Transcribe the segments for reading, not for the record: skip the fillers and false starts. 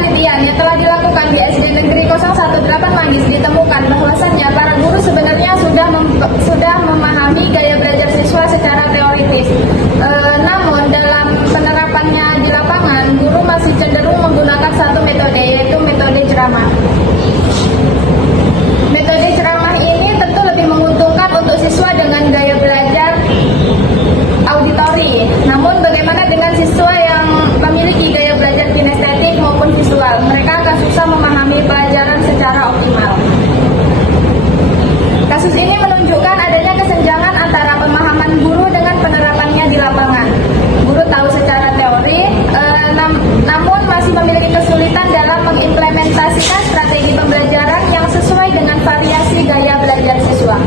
penelitian yang telah dilakukan di SD Negeri 018 Manggis ditemukan bahwasannya para guru sebenarnya sudah memahami gaya belajar siswa secara teoritis. Namun dalam penerapannya di lapangan, guru masih cenderung menggunakan satu metode, yaitu metode ceramah. Metode ceramah ini tentu lebih menguntungkan untuk siswa dengan gaya belajar auditori. Namun bagaimana dengan siswa yang memiliki gaya belajar kinestetik maupun visual? Mereka akan susah memahami pelajaran secara optimal. Kasus ini menunjukkan adanya kesenjangan antara pemahaman guru dengan penerapannya di lapangan. Guru tahu secara teori, namun masih memiliki kesulitan dalam mengimplementasikan strategi pembelajaran yang sesuai dengan variasi gaya belajar siswa.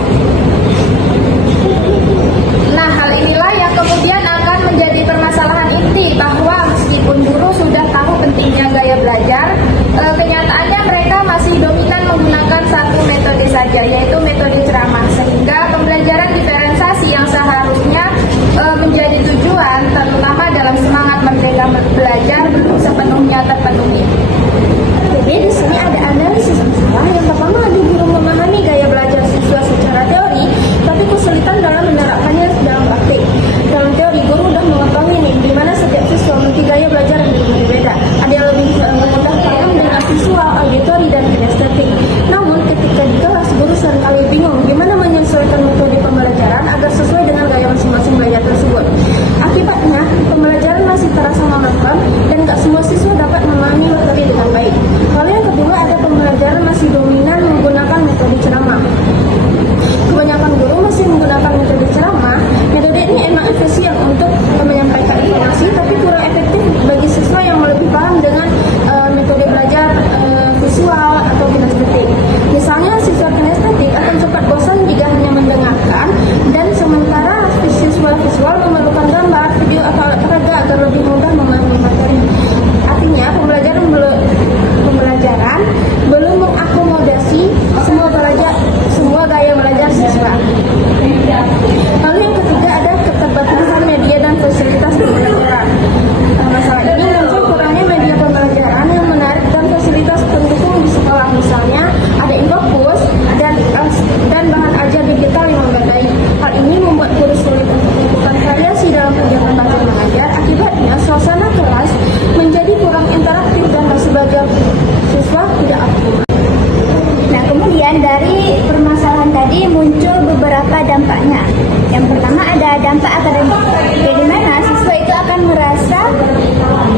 Nah, hal inilah yang kemudian akan menjadi permasalahan inti, bahwa meskipun guru sudah tahu pentingnya gaya belajar, kenyataannya mereka masih dominan menggunakan satu metode saja, yaitu metode ceramah, sehingga pembelajaran diferensiasi yang seharusnya menjadi tujuan, terutama dalam semangat merdeka belajar, belum sepenuhnya terpenuhi. Jadi di sini ada analisis masalah. Yang pertama, ada guru memahami gaya belajar siswa secara teori, tapi kesulitan dalam menerapkannya dalam praktik. Dalam teori, guru sudah mengetahui di mana setiap siswa memiliki gaya belajar yang berbeda. Ada yang lebih mudah paham dengan visual, auditori, dan kinestetik. Namun, ketika di kelas, guru seringkali bingung gimana menyesuaikan metode pembelajaran agar sesuai dengan gaya masing-masing belajar tersebut. Akibatnya, pembelajaran masih terasa monoton dan tak semua siswa dapat memahami materi dengan baik. Lalu yang kedua, ada pembelajaran masih dominan menggunakan metode ceramah. Kebanyakan guru masih menggunakan metode ceramah. Metode ini emang efisien untuk menyampaikan informasi, tapi kurang efektif bagi siswa yang lebih paham dengan metode belajar visual atau kinestetik. Misalnya, siswa kinestetik akan cepat bosan jika hanya mendengarkan, dan sementara siswa visual memerlukan gambar, video, atau alat peraga agar lebih mudah memahami materi. Artinya, pembelajaran belum mengakomodasi semua gaya belajar siswa. Lalu yang ketiga, ada keterbatasan media dan fasilitas pembelajaran. Masalah ini muncul kurangnya media pembelajaran yang menarik dan fasilitas pendukung di sekolah. Misalnya, ada infobus dan bahan ajar digital yang memadai. Hal ini membuat guru sulit untuk melakukan variasi dalam kegiatan belajar mengajar. Akibatnya, suasana kelas menjadi kurang interaktif dan hasil belajar siswa tidak optimal. Nah, kemudian dari permasalahan tadi muncul beberapa dampaknya. Yang pertama, ada dampak akademik, di mana siswa itu akan merasa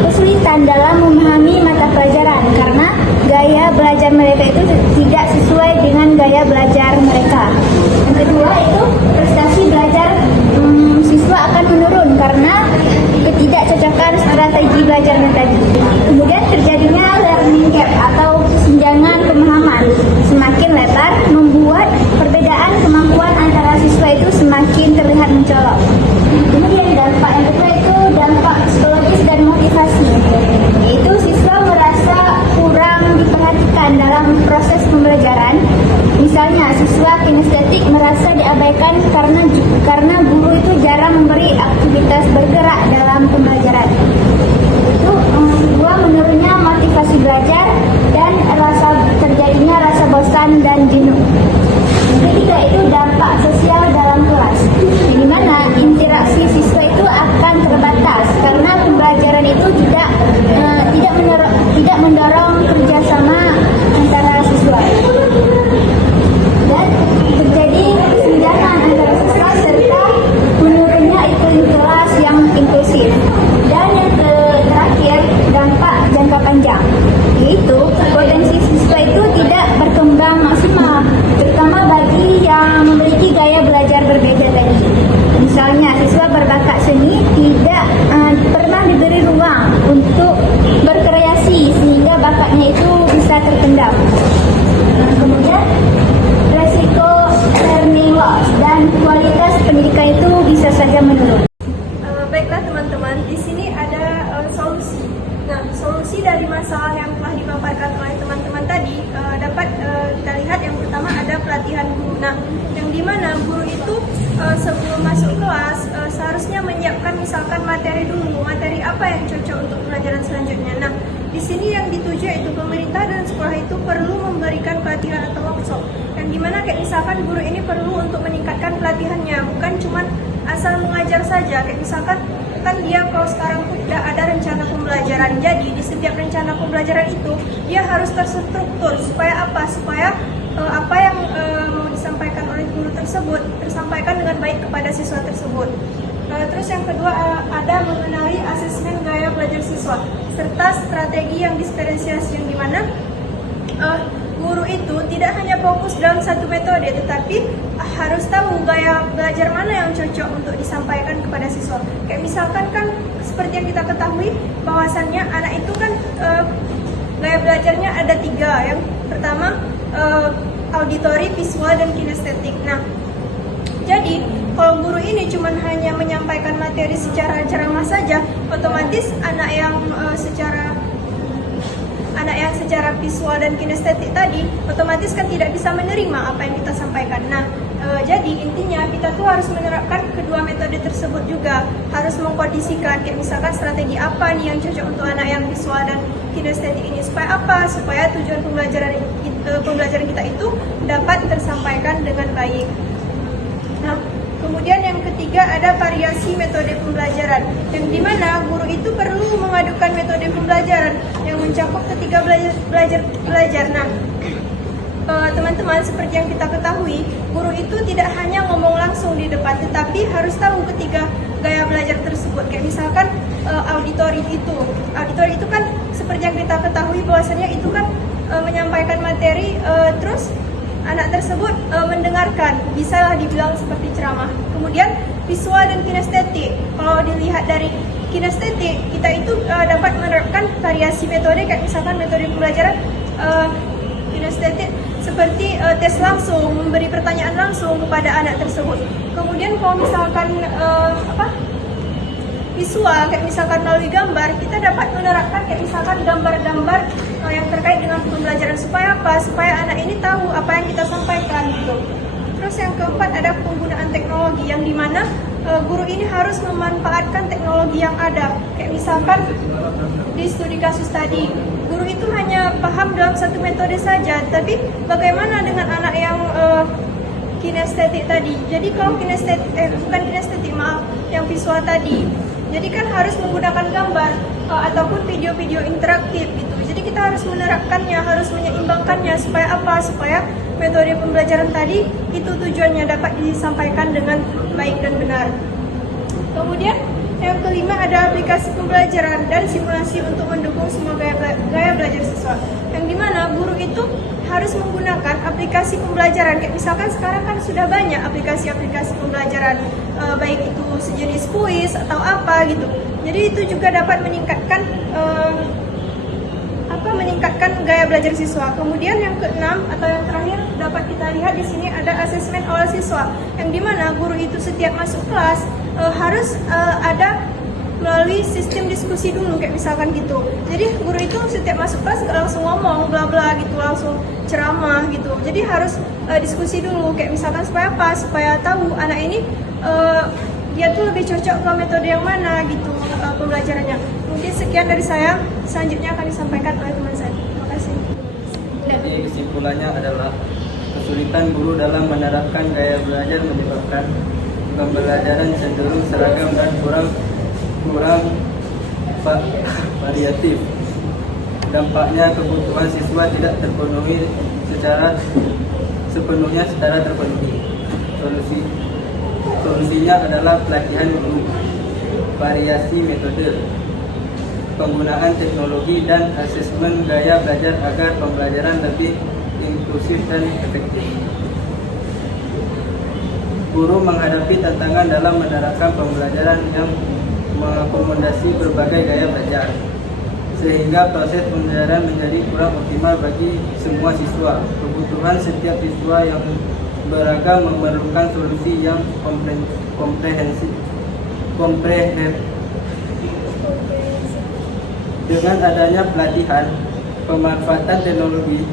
kesulitan dalam memahami mata pelajaran karena gaya belajar mereka itu tidak sesuai dengan gaya belajar mereka. Yang kedua, itu prestasi belajar siswa akan menurun karena ketidakcocokan strategi belajarnya tadi. Kemudian terjadinya learning gap atau kesenjangan pemahaman semakin lebar, membuat perbedaan kemampuan antara siswa itu semakin terlihat mencolok. Kemudian dampak yang kedua itu dampak psikologis dan motivasi, yaitu siswa merasa kurang diperhatikan dalam proses pembelajaran. Misalnya, siswa kinestetik merasa diabaikan karena guru itu jarang memberi aktivitas bergerak dalam pembelajaran. Itu kedua, menurunnya motivasi belajar dan terjadinya rasa bosan dan jenuh. Yang ketiga, itu dampak sosial dalam kelas, di mana interaksi siswa itu akan terbatas karena pembelajaran itu tidak mendorong kerjasama antara siswa. Dan terjadi kesenjangan antara siswa serta menurunnya iklim kelas yang inklusif. Dan yang terakhir, dampak jangka panjang, yaitu potensi siswa itu tidak berkembang maksimal, terutama bagi yang memiliki gaya belajar berbeda tadi. Misalnya, siswa berbakat seni tidak pernah diberi ruang untuk berkreasi sehingga bakatnya itu bisa terpendam. Kemudian resiko learning loss dan kualitas pendidikan itu bisa saja menurun. Baiklah teman-teman, di sini ada solusi. Nah, solusi dari masalah yang telah dipaparkan oleh teman-teman tadi dapat kita lihat. Yang pertama, ada pelatihan guru. Nah, yang dimana guru itu sebelum masuk kelas seharusnya menyiapkan misalkan materi dulu, materi apa yang cocok untuk pelajaran selanjutnya. Nah, Di sini yang dituju yaitu pemerintah dan sekolah itu perlu memberikan pelatihan atau workshop, yang dimana kayak misalkan guru ini perlu untuk meningkatkan pelatihannya, bukan cuma asal mengajar saja. Kayak misalkan kan dia kalau sekarang udah ada rencana pembelajaran, jadi di setiap rencana pembelajaran itu dia harus terstruktur supaya apa? Supaya apa yang mau disampaikan oleh guru tersebut tersampaikan dengan baik kepada siswa tersebut. Terus yang kedua ada mengenai asesmen gaya belajar siswa serta strategi yang diferensiasi, yang dimana guru itu tidak hanya fokus dalam satu metode, tetapi harus tahu gaya belajar mana yang cocok untuk disampaikan kepada siswa. Kayak misalkan kan seperti yang kita ketahui bahwasannya anak itu kan gaya belajarnya ada 3. Yang pertama auditori, visual, dan kinestetik. Nah, jadi kalau guru ini cuma hanya menyampaikan materi secara ceramah saja, otomatis anak yang secara visual dan kinestetik tadi otomatis kan tidak bisa menerima apa yang kita sampaikan. Nah, jadi intinya kita tuh harus menerapkan kedua metode tersebut juga, harus mengkondisikan kayak misalkan strategi apa nih yang cocok untuk anak yang visual dan kinestetik ini, supaya apa? Supaya tujuan pembelajaran kita itu dapat tersampaikan dengan baik. Nah, kemudian yang ketiga ada variasi metode pembelajaran, yang dimana guru itu perlu mengadukan metode pembelajaran yang mencakup ketiga belajar. Nah, teman-teman, seperti yang kita ketahui, guru itu tidak hanya ngomong langsung di depan, tetapi harus tahu ketiga gaya belajar tersebut. Kayak misalkan auditori itu kan seperti yang kita ketahui bahwasanya itu kan menyampaikan materi, terus anak tersebut mendengarkan, bisalah dibilang seperti ceramah. Kemudian visual dan kinestetik, kalau dilihat dari kinestetik, kita itu dapat menerapkan variasi metode, kayak misalkan metode pembelajaran kinestetik seperti tes langsung, memberi pertanyaan langsung kepada anak tersebut. Kemudian kalau misalkan visual, kayak misalkan melalui gambar, kita dapat menerapkan kayak misalkan gambar-gambar yang terkait dengan pembelajaran, supaya apa? Supaya anak ini tahu apa yang kita sampaikan gitu. Terus yang keempat ada penggunaan teknologi, yang dimana guru ini harus memanfaatkan teknologi yang ada. Kayak misalkan di studi kasus tadi, guru itu hanya paham dalam satu metode saja, tapi bagaimana dengan anak yang kinestetik tadi? Jadi kalau yang visual tadi, jadi kan harus menggunakan gambar ataupun video-video interaktif gitu. Jadi kita harus menerapkannya, harus menyeimbangkannya, supaya apa? Supaya metode pembelajaran tadi itu tujuannya dapat disampaikan dengan baik dan benar. Kemudian yang kelima ada aplikasi pembelajaran dan simulasi untuk mendukung semua gaya belajar siswa, yang dimana guru itu harus menggunakan aplikasi pembelajaran. Kayak misalkan sekarang kan sudah banyak aplikasi-aplikasi pembelajaran, baik itu sejenis kuis atau apa gitu. Jadi itu juga dapat meningkatkan gaya belajar siswa. Kemudian yang keenam atau yang terakhir dapat kita lihat di sini ada asesmen awal siswa, yang dimana guru itu setiap masuk kelas harus ada melalui sistem diskusi dulu, kayak misalkan gitu. Jadi guru itu setiap masuk kelas nggak langsung ngomong bla bla gitu, langsung ceramah gitu. Jadi harus diskusi dulu, kayak misalkan supaya apa? Supaya tahu anak ini dia tuh lebih cocok ke metode yang mana gitu pembelajarannya. Mungkin sekian dari saya, selanjutnya akan disampaikan oleh teman saya. Terima kasih. Jadi kesimpulannya adalah kesulitan guru dalam menerapkan gaya belajar menyebabkan pembelajaran cenderung seragam dan kurang variatif. Dampaknya kebutuhan siswa tidak terpenuhi secara terpenuhi. Solusinya adalah pelatihan guru, variasi metode, penggunaan teknologi, dan asesmen gaya belajar agar pembelajaran lebih inklusif dan efektif. Guru menghadapi tantangan dalam menerapkan pembelajaran yang mengakomodasi berbagai gaya belajar, sehingga proses pembelajaran menjadi kurang optimal bagi semua siswa. Kebutuhan setiap siswa yang beragam memerlukan solusi yang komprehensif. Dengan adanya pelatihan, pemanfaatan teknologi,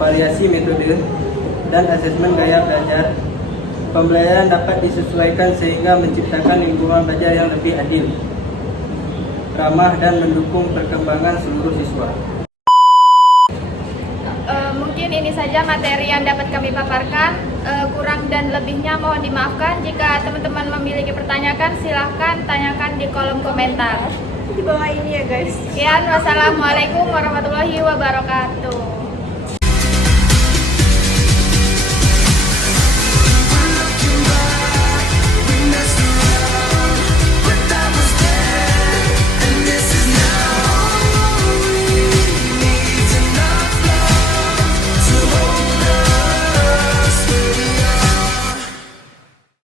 variasi metode, dan asesmen gaya belajar, pembelajaran dapat disesuaikan sehingga menciptakan lingkungan belajar yang lebih adil. ramah, dan mendukung perkembangan seluruh siswa. Mungkin ini saja materi yang dapat kami paparkan. Kurang dan lebihnya mohon dimaafkan. Jika teman-teman memiliki pertanyaan, silahkan tanyakan di kolom komentar. Di bawah ini ya guys. Sekian, wassalamualaikum warahmatullahi wabarakatuh.